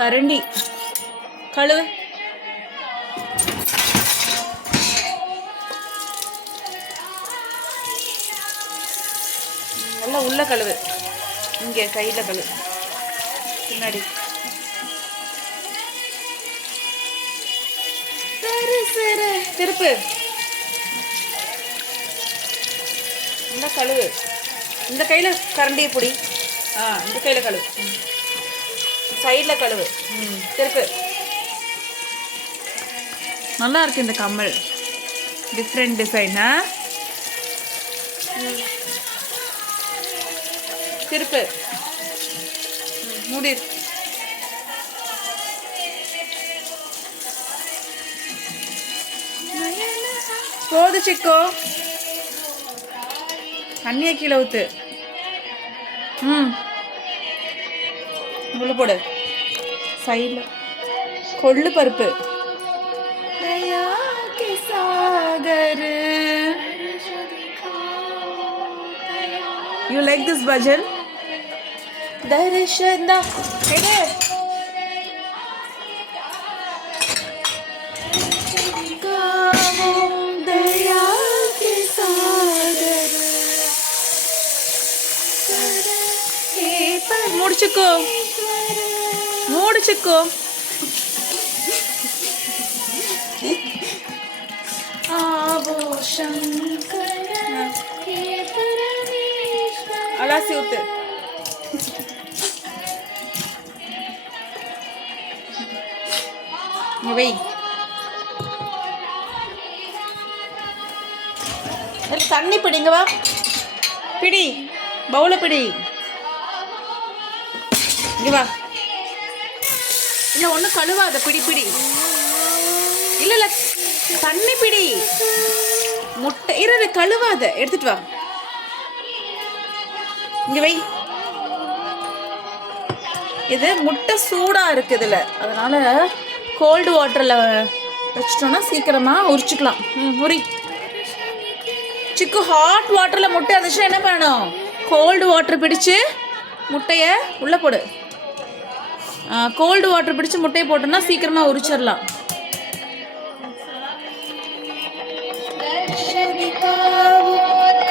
கரண்டி கழுவு. நல்லா உள்ள கழுவு. இங்கே கையில் கழுவு. பின்னாடி திருப்பு. நல்லா கழுவு. இந்த கையில் கரண்டியை பிடி. இந்த கையில் கழுவு. சைடில் கழுவு. திருப்பு. நல்லா இருக்கு இந்த கம்மல். டிஃப்ரெண்ட் டிசைனா. திருப்பு. மூடி. போது சிக்கோ. தண்ணியை கீழே ஊத்து. உள்ள போடு. சைடில் கொள்ளு பருப்பு. You like this bhajan? Darshana. Hey. முடிச்சுக்கோ. முடிச்சுக்கோ. அலாசி ஊத்து. வை. தண்ணி பிடிங்க. வா பிடி. பவுல பிடி. இங்க வா. இல்லை ஒன்றும் கழுவாத. பிடி பிடி. இல்லை இல்லை தண்ணி பிடி. முட்டை இரு. கழுவாத. எடுத்துட்டு வா. இங்க வை. இது முட்டை சூடாக இருக்குது இதில். அதனால் கோல்டு வாட்டரில் வச்சிட்டோன்னா சீக்கிரமாக உரிச்சிக்கலாம். உரி. சிக்கு ஹாட் வாட்டரில் முட்டை இருந்துச்சுன்னா என்ன பண்ணணும்? கோல்டு வாட்டர் பிடிச்சு முட்டையை உள்ளே போடு. கோல்டு வாட்டர் பிடிச்சி முட்டையை போட்டோன்னா சீக்கிரமாக உரிச்சிடலாம்.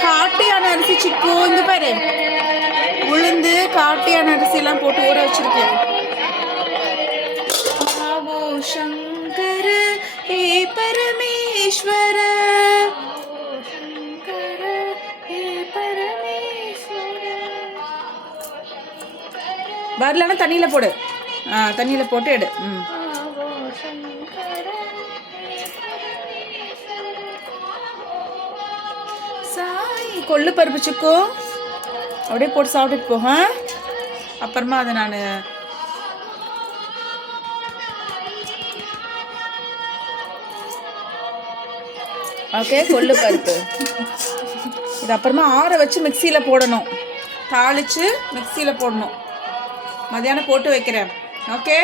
காட்டியான அரிசி சிக்கு. இங்கே பாரு. உளுந்து காட்டியான அரிசிலாம் போட்டு ஊற வச்சிருக்கேன். சங்கர ஹே பரமேஸ்வர. வரலன்னா தண்ணியில் போடு. தண்ணியில் போட்டு எடு. சாய் கொள்ளு பருப்பு சிக்கு. அப்படியே போட்டு சாப்பிட்டுட்டு போக. அப்புறமா அதை நான் ஓகே. கொள்ளு பருப்பு இது அப்புறமா ஆற வச்சு மிக்சியில் போடணும். தாளித்து மிக்சியில் போடணும். மதியானம் போட்டு வைக்கிறேன். ஓகே.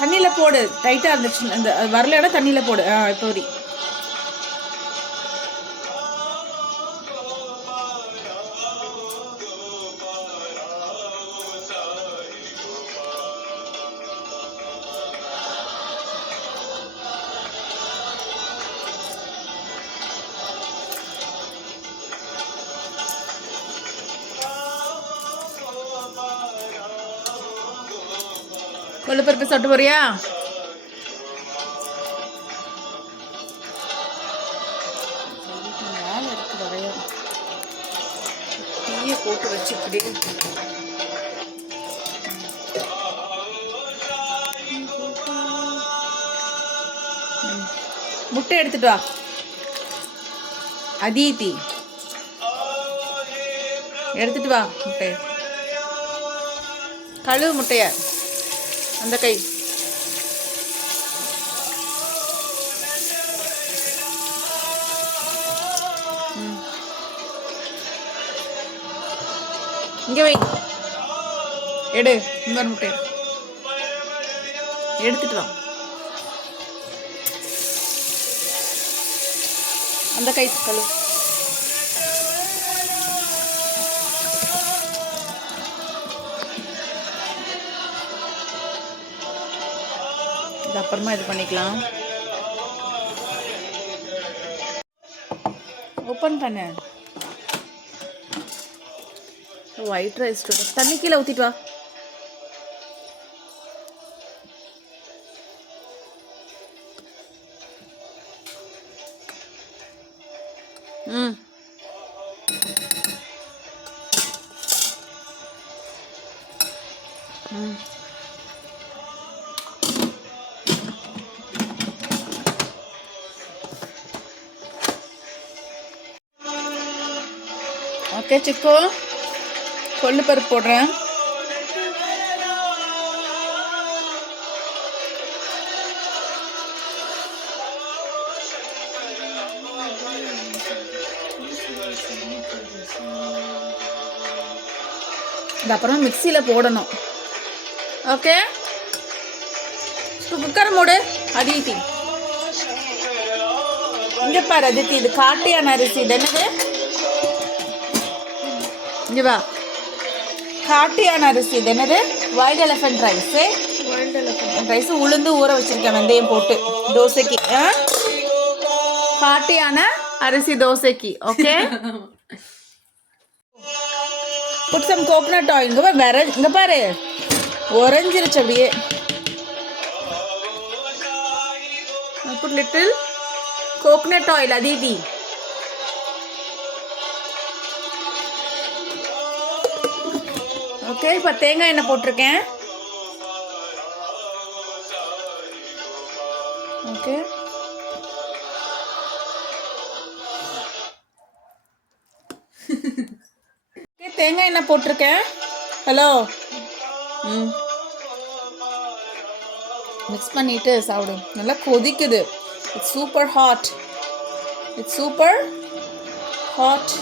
தண்ணியில் போடு. டைட்டாக இருந்துச்சு. இந்த வரலையோட தண்ணியில் போடு. இப்போ வரி. கொள்ளு பருப்பு சாப்பிட்டு போறியா? வேலை இருக்கு நிறைய. டீயை போட்டு வச்சு இப்படி முட்டை எடுத்துட்டு வா. அதீதி எடுத்துட்டு வா. முட்டை கழுவு. முட்டைய அந்த கை. இங்கே வை. எடு. இன்னொரு முட்டை. எடுத்துட்டு வா. அந்த கை கழு. இது அப்புறமா இது பண்ணிக்கலாம். ஓப்பன் பண்ணு. ஒயிட் ரைஸ் தண்ணி கீழே ஊற்றிட்டு வா. ம் ம் ஓகே சிக்கு, கொள்ளு பருப்பு போடுறேன். இது அப்புறமா மிக்சியில் போடணும். ஓகே, குக்கர் மூடு. அதித்தி இங்கே பாரு. அதித்தி, இது காட்டியான அரிசி. இது என்னது? இங்கே வா. காட்டியான அரிசி. இது என்னது? Wild elephant rice. Wild elephant rice உளுந்து ஊற வச்சிருக்கேன் வெந்தயம் போட்டு தோசைக்கு. காட்டியான அரிசி தோசைக்கு. Okay, put some coconut oil. இங்கே பாரு, உறைஞ்சிருச்சு அப்படியே. Put little coconut oil. Aditi, okay. இப்போ தேங்காய் எண்ணெய் போட்டிருக்கேன். ஓகே, தேங்காய் எண்ணெய் போட்டிருக்கேன். ஹலோ, மிக்ஸ் பண்ணிட்டு சாப்பிடு. நல்லா கொதிக்குது. It's super hot. It's super hot.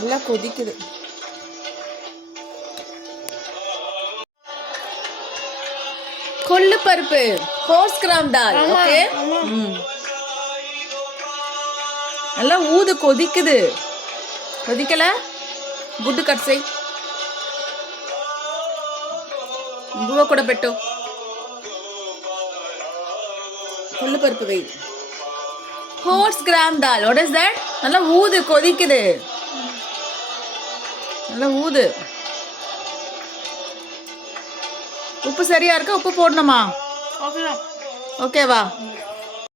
நல்லா கொதிக்குது. கொள்ளு பருப்பு, ஹோர்ஸ் கிராம் தால். ஓகே, நல்லா ஊது. கொதிக்குது. கொதிக்கல, గుడ్డు కట్ చేయి. గువ్వ కూడా పెట్టు. கொள்ளு பருப்பு வை. Horse gram dal. What is that? நல்லா ஊது. கொதிக்குது. நல்லா ஊது. உப்பு சரியா இருக்கா? உப்பு போடணுமா? ஓகேவா?